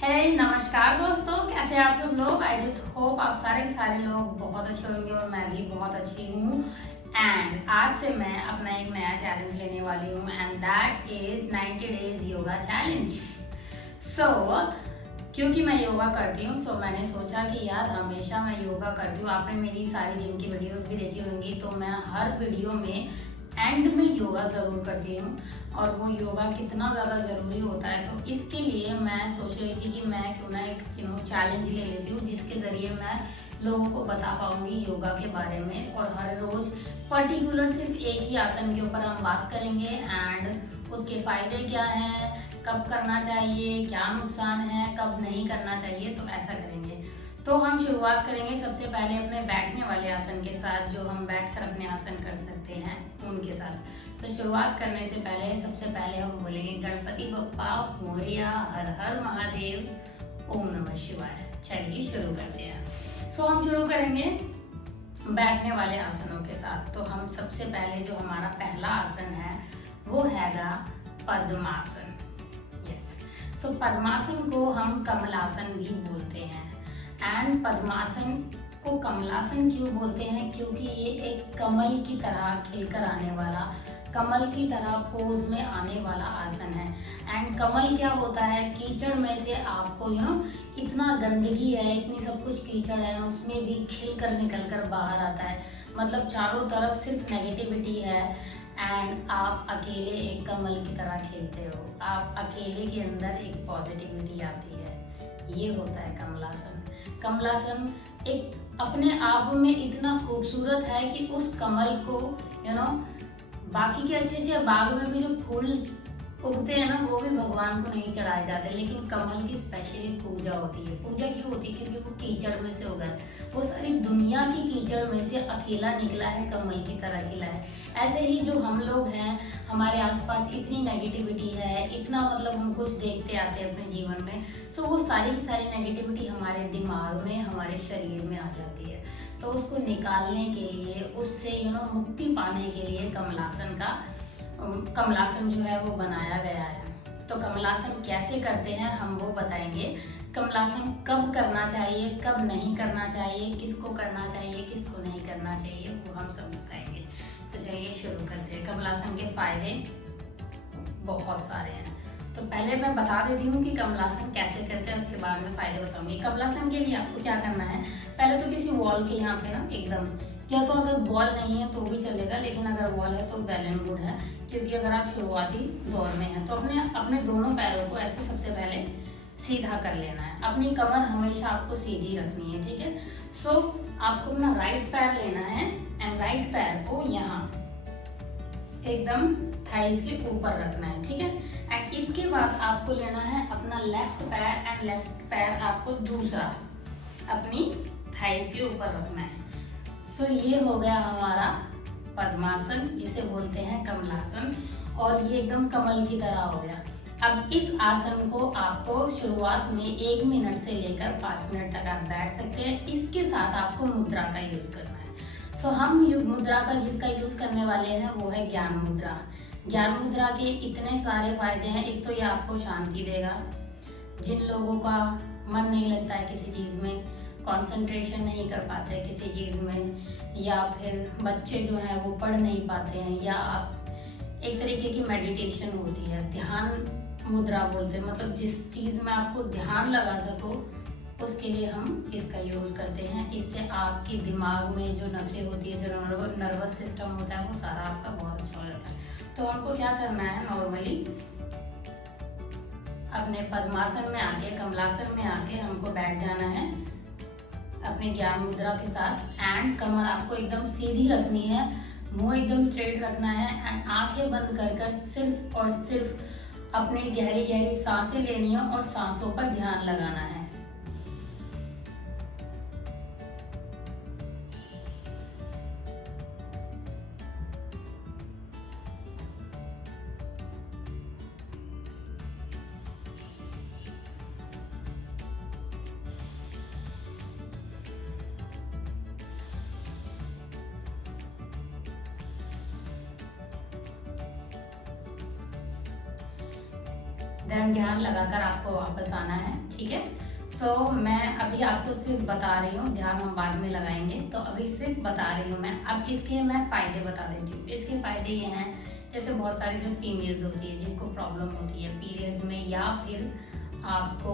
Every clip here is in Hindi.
नमस्कार दोस्तों, कैसे हैं आप सब लोग। आई जस्ट होप आप सारे के सारे लोग बहुत अच्छे होंगे और मैं भी बहुत अच्छी हूँ। एंड आज से मैं अपना एक नया चैलेंज लेने वाली हूँ and that is 90 days yoga challenge. So क्योंकि मैं योगा करती हूँ सो मैंने सोचा कि यार हमेशा मैं योगा करती हूँ। आपने मेरी सारी जिम की वीडियोस भी देखी होंगी, तो मैं हर वीडियो में एंड में योगा ज़रूर करती हूँ और वो योगा कितना ज़्यादा ज़रूरी होता है। तो इसके लिए मैं सोच रही थी कि मैं क्यों ना एक चैलेंज ले लेती हूँ जिसके ज़रिए मैं लोगों को बता पाऊँगी योगा के बारे में। और हर रोज़ पर्टिकुलर सिर्फ एक ही आसन के ऊपर हम बात करेंगे एंड उसके फ़ायदे क्या हैं, कब करना चाहिए, क्या नुकसान है, कब नहीं करना चाहिए। तो ऐसा करेंगे। तो हम शुरुआत करेंगे सबसे पहले अपने बैठने वाले आसन के साथ, जो हम बैठकर अपने आसन कर सकते हैं उनके साथ। तो शुरुआत करने से पहले सबसे पहले हम बोलेंगे गणपति बप्पा मोरया, हर हर महादेव, ओम नमः शिवाय। चलिए शुरू करते हैं। सो हम शुरू करेंगे बैठने वाले आसनों के साथ। तो हम सबसे पहले जो हमारा पहला आसन है वो हैगा पद्मासन। यस, सो पद्मासन को हम कमलासन भी बोलते हैं। एंड पद्मासन को कमलासन क्यों बोलते हैं? क्योंकि ये एक कमल की तरह खिलकर आने वाला, कमल की तरह पोज में आने वाला आसन है। एंड कमल क्या होता है, कीचड़ में से आपको इतना गंदगी है, इतनी सब कुछ कीचड़ है, उसमें भी खिलकर निकल कर बाहर आता है। मतलब चारों तरफ सिर्फ नेगेटिविटी है एंड आप अकेले एक कमल की तरह खिलते हो, आप अकेले के अंदर एक पॉजिटिविटी आती है। ये होता है कमलासन। कमलासन एक अपने आप में इतना खूबसूरत है कि उस कमल को बाकी के अच्छे अच्छे बाग में भी जो फूल उगते हैं ना, वो भी भगवान को नहीं चढ़ाए जाते, लेकिन कमल की स्पेशली पूजा होती है। पूजा क्यों होती है? क्योंकि वो कीचड़ में से उगा है, वो सारी दुनिया की कीचड़ में से अकेला निकला है, कमल की तरह खिला है। ऐसे ही जो हम लोग हैं, हमारे आसपास इतनी नेगेटिविटी है, इतना मतलब हम कुछ देखते आते हैं अपने जीवन में, सो वो सारी की सारी नेगेटिविटी हमारे दिमाग में, हमारे शरीर में आ जाती है। तो उसको निकालने के लिए, उससे मुक्ति पाने के लिए कमलासन जो है वो बनाया गया है। तो कमलासन कैसे करते हैं हम वो बताएंगे। कमलासन कब करना चाहिए, कब नहीं करना चाहिए, किसको करना चाहिए, किसको नहीं करना चाहिए, वो हम सब बताएंगे। तो चलिए शुरू करते हैं। कमलासन के फायदे बहुत सारे हैं, तो पहले मैं बता देती हूँ कि कमलासन कैसे करते हैं, उसके बाद में फायदे बताऊंगी। कमलासन के लिए आपको क्या करना है, पहले तो किसी वॉल के यहाँ पे ना एकदम, या तो अगर वॉल नहीं है तो भी चलेगा, लेकिन अगर वॉल है तो वेल एंड गुड है। क्योंकि अगर आप शुरुआती दौर में हैं तो अपने दोनों पैरों को ऐसे सबसे पहले सीधा कर लेना है। अपनी कमर हमेशा आपको सीधी रखनी है, ठीक है। सो आपको अपना राइट पैर लेना है एंड राइट पैर को यहाँ एकदम थाइस के ऊपर रखना है, ठीक है। एंड इसके बाद आपको लेना है अपना लेफ्ट पैर एंड लेफ्ट पैर आपको दूसरा अपनी थाइस के ऊपर रखना है। सो ये हो गया हमारा पद्मासन, जिसे बोलते हैं कमलासन, और ये एकदम कमल की तरह हो गया। अब इस आसन को आपको शुरुआत में 1 मिनट से लेकर 5 मिनट तक आप बैठ सकते हैं। इसके साथ आपको मुद्रा का यूज करना है। सो हम मुद्रा का जिसका यूज करने वाले हैं वो है ज्ञान मुद्रा। ज्ञान मुद्रा के इतने सारे फायदे हैं। एक तो ये आपको शांति देगा। जिन लोगों का मन नहीं लगता है किसी चीज में, कंसंट्रेशन नहीं कर पाते हैं किसी चीज़ में, या फिर बच्चे जो हैं वो पढ़ नहीं पाते हैं, या आप एक तरीके की मेडिटेशन होती है, ध्यान मुद्रा बोलते हैं, मतलब जिस चीज़ में आपको ध्यान लगा सको उसके लिए हम इसका यूज़ करते हैं। इससे आपके दिमाग में जो नसें होती है, जो नर्वस सिस्टम होता है, वो सारा आपका बहुत अच्छा हो जाता है। तो हमको क्या करना है, नॉर्मली अपने पद्मासन में आके, कमलासन में आके हमको बैठ जाना है अपने ज्ञान मुद्रा के साथ। एंड कमर आपको एकदम सीधी रखनी है, मुंह एकदम स्ट्रेट रखना है एंड आंखें बंद कर सिर्फ और सिर्फ अपने गहरी गहरी सांसें लेनी है और सांसों पर ध्यान लगाना है। देन ध्यान लगाकर आपको वापस आना है, ठीक है। सो मैं अभी आपको सिर्फ बता रही हूँ, ध्यान हम बाद में लगाएंगे, तो अभी सिर्फ बता रही हूँ मैं। अब इसके मैं फायदे बता देती हूँ। इसके फायदे ये हैं, जैसे बहुत सारी जो फीमेल्स होती है जिनको प्रॉब्लम होती है पीरियड्स में, या फिर आपको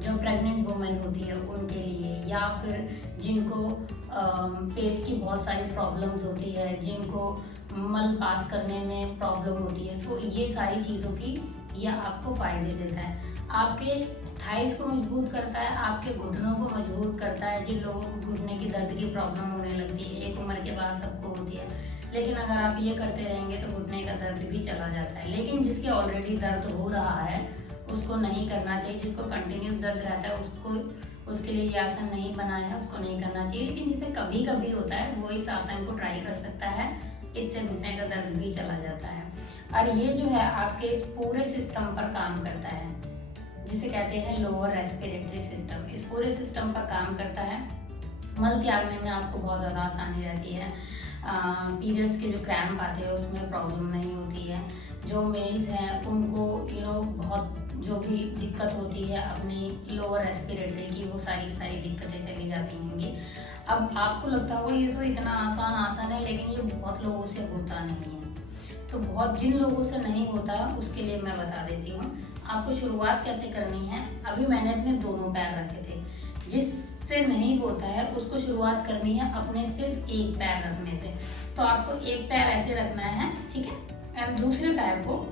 जो प्रेग्नेंट वुमेन होती है उनके लिए, या फिर जिनको पेट की बहुत सारी प्रॉब्लम्स होती है, जिनको मल पास करने में प्रॉब्लम होती है, सो ये सारी चीज़ों की यह आपको फायदे देता है। आपके थाइस को मजबूत करता है, आपके घुटनों को मजबूत करता है। जिन लोगों को घुटने की दर्द की प्रॉब्लम होने लगती है, एक उम्र के बाद सबको होती है, लेकिन अगर आप ये करते रहेंगे तो घुटने का दर्द भी चला जाता है। लेकिन जिसके ऑलरेडी दर्द हो रहा है उसको नहीं करना चाहिए। जिसको कंटिन्यूस दर्द रहता है उसके लिए ये आसन नहीं बनाया है, उसको नहीं करना चाहिए। लेकिन जिसे कभी कभी होता है वो इस आसन को ट्राई कर सकता है, इससे घुटने का दर्द भी चला जाता है। और ये जो है आपके इस पूरे सिस्टम पर काम करता है, जिसे कहते हैं लोअर रेस्पिरेटरी सिस्टम। इस पूरे सिस्टम पर काम करता है। मल त्यागने में आपको बहुत ज़्यादा आसानी रहती है। पीरियड्स के जो क्रैम्प आते हैं उसमें प्रॉब्लम नहीं होती है। जो मेल्स हैं उनको बहुत जो भी दिक्कत होती है अपनी लोअर रेस्पिरेटरी की, वो सारी दिक्कतें चली जाती होंगी। अब आपको लगता होगा ये तो इतना आसान आसन है, लेकिन ये बहुत लोगों से होता नहीं है। तो बहुत जिन लोगों से नहीं होता उसके लिए मैं बता देती हूँ आपको शुरुआत कैसे करनी है। अभी मैंने अपने दोनों पैर रखे थे, जिससे नहीं होता है उसको शुरुआत करनी है अपने सिर्फ एक पैर रखने से। तो आपको एक पैर ऐसे रखना है, ठीक है, एंड दूसरे पैर को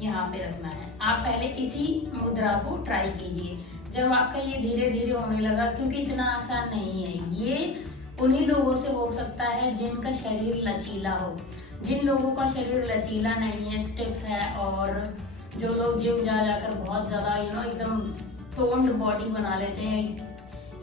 यहाँ पे रखना है। आप पहले इसी मुद्रा को ट्राई कीजिए। जब आपका ये धीरे धीरे होने लगा, क्योंकि इतना आसान नहीं है, ये उन्हीं लोगों से हो सकता है जिनका शरीर लचीला हो। जिन लोगों का शरीर लचीला नहीं है, स्टिफ है, और जो लोग जिम जा जाकर बहुत ज्यादा एकदम टोन्ड बॉडी बना लेते हैं,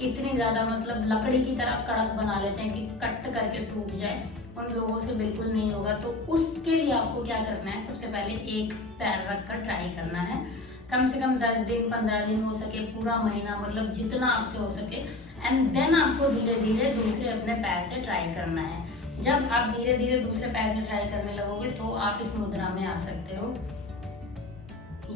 इतनी ज्यादा मतलब लकड़ी की तरह कड़क बना लेते हैं कि कट करके टूट जाए, उन लोगों से बिल्कुल नहीं होगा। तो उसके लिए आपको क्या करना है, सबसे पहले एक पैर रखकर ट्राई करना है। कम से कम 10 दिन 15 दिन हो सके, पूरा महीना, मतलब जितना आपसे हो सके। एंड देन आपको धीरे धीरे दूसरे अपने पैर से ट्राई करना है। जब आप धीरे धीरे दूसरे पैर से ट्राई करने लगोगे तो आप इस मुद्रा में आ सकते हो।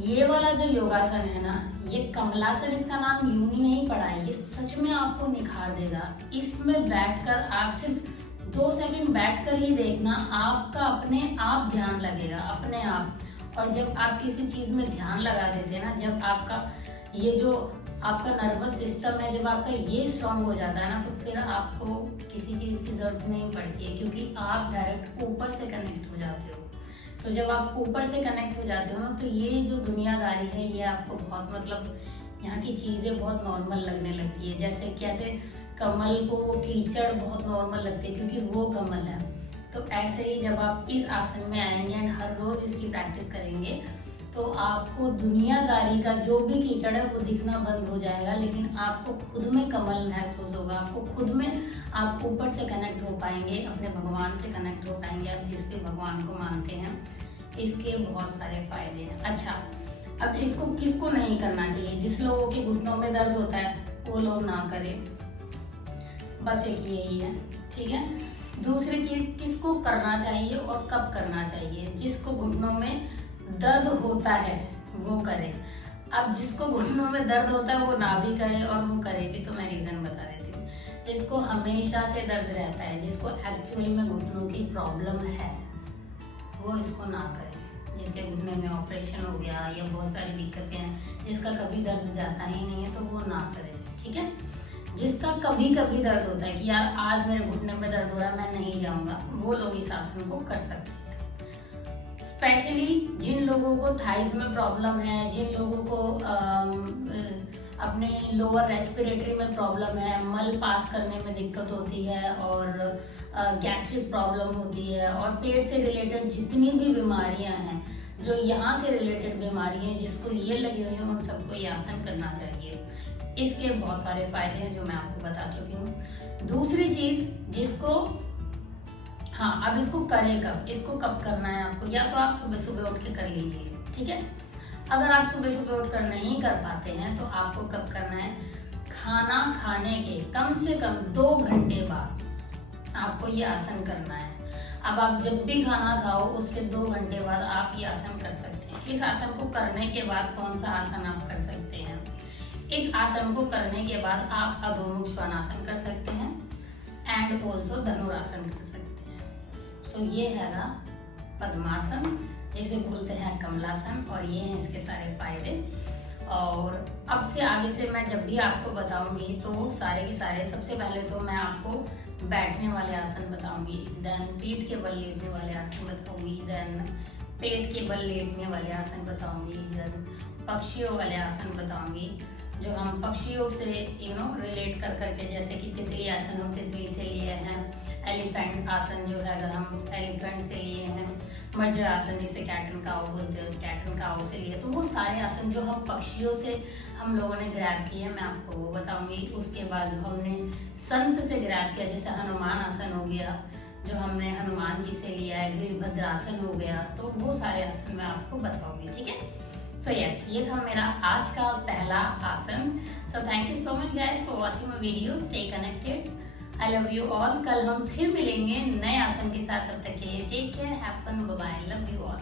ये वाला जो योगासन है ना, ये कमलासन, इसका नाम यूं ही नहीं पड़ा है, ये सच में आपको निखार देगा। इसमें बैठकर आप सिर्फ 2 सेकंड बैठकर ही देखना, आपका अपने आप ध्यान लगेगा, अपने आप। और जब आप किसी चीज में ध्यान लगा देते हैं ना, जब आपका ये जो आपका नर्वस सिस्टम है, जब आपका ये स्ट्रांग हो जाता है ना, तो फिर आपको किसी चीज की जरूरत नहीं पड़ती है, क्योंकि आप डायरेक्ट ऊपर से कनेक्ट हो जाते हो। तो जब आप ऊपर से कनेक्ट हो जाते हो ना, तो ये जो दुनियादारी है ये आपको बहुत, मतलब यहाँ की चीजें बहुत नॉर्मल लगने लगती है। जैसे कैसे कमल को कीचड़ बहुत नॉर्मल लगती है क्योंकि वो कमल है, तो ऐसे ही जब आप इस आसन में आएंगे एंड हर रोज इसकी प्रैक्टिस करेंगे तो आपको दुनियादारी का जो भी कीचड़ है वो दिखना बंद हो जाएगा, लेकिन आपको खुद में कमल महसूस होगा। आपको खुद में, आप ऊपर से कनेक्ट हो पाएंगे, अपने भगवान से कनेक्ट हो पाएंगे, आप जिस भी भगवान को मानते हैं। इसके बहुत सारे फायदे हैं। अच्छा, अब इसको किसको नहीं करना चाहिए? जिस लोगों के घुटनों में दर्द होता है वो लोग ना करें, बस एक यही है, ठीक है। दूसरी चीज, किसको करना चाहिए और कब करना चाहिए? जिसको घुटनों में दर्द होता है वो करे। अब जिसको घुटनों में दर्द होता है वो ना भी करे, और वो करे भी, तो मैं रीजन बता देती हूँ। जिसको हमेशा से दर्द रहता है, जिसको एक्चुअल में घुटनों की प्रॉब्लम है, वो इसको ना करे। जिसके घुटने में ऑपरेशन हो गया या बहुत सारी दिक्कतें हैं, जिसका कभी दर्द जाता ही नहीं है, तो वो ना करे, ठीक है। जिसका कभी कभी दर्द होता है कि यार आज मेरे घुटने में दर्द हो रहा है, मैं नहीं जाऊंगा, वो लोग इस आसन को कर सकते हैं। स्पेशली जिन लोगों को थाइज में प्रॉब्लम है, जिन लोगों को अपने लोअर रेस्पिरेटरी में प्रॉब्लम है, मल पास करने में दिक्कत होती है, और गैस्ट्रिक प्रॉब्लम होती है, और पेट से रिलेटेड जितनी भी बीमारियां हैं, जो यहाँ से रिलेटेड बीमारी हैं, जिसको ये लगी हुई है, उन सबको ये आसन करना चाहिए। इसके बहुत सारे फायदे हैं जो मैं आपको बता चुकी हूँ। दूसरी चीज, जिसको, हाँ, अब इसको करें कब, इसको कब करना है आपको? या तो आप सुबह सुबह उठ के कर लीजिए, ठीक है। अगर आप सुबह सुबह उठकर नहीं कर पाते हैं तो आपको कब करना है? खाना खाने के कम से कम 2 घंटे बाद आपको ये आसन करना है। अब आप जब भी खाना खाओ उससे 2 घंटे बाद आप ये आसन कर सकते हैं। इस आसन को करने के बाद कौन सा आसन आप कर सकते हैं? इस आसन को करने के बाद आप अधोमुख श्वानासन कर सकते हैं एंड ऑल्सो धनुरासन कर सकते हैं। सो ये हैगा पद्मासन, जैसे बोलते हैं कमलासन, और ये हैं इसके सारे फायदे। और अब से आगे से मैं जब भी आपको बताऊंगी तो सारे के सारे, सबसे पहले तो मैं आपको बैठने वाले आसन बताऊंगी, देन पीठ के बल लेटने वाले आसन बताऊंगी, देन पेट के बल लेटने वाले आसन बताऊंगी, देन पक्षियों वाले आसन बताऊंगी, जो हम पक्षियों से रिलेट कर करके, जैसे कि तितली आसन हम तितली से लिए हैं, एलिफेंट आसन जो है अगर हम उस एलिफेंट से लिए हैं, मर्जर आसन जिसे कैट एंड काऊ बोलते हैं उस कैट एंड काऊ से लिए। तो वो सारे आसन जो हम पक्षियों से हम लोगों ने ग्रैब किए मैं आपको वो बताऊंगी। उसके बाद जो हमने संत से ग्रैब किया, जैसे हनुमान आसन हो गया जो हमने हनुमान जी से लिया है, वीरभद्रासन हो गया, तो वो सारे आसन मैं आपको बताऊंगी, ठीक है। सो यस, ये था मेरा आज का पहला आसन। So thank you so much guys for watching my video, stay connected, I love you all. कल हम फिर मिलेंगे नए आसन के साथ, तब तक के लिए take care, have fun, bye bye, love you all.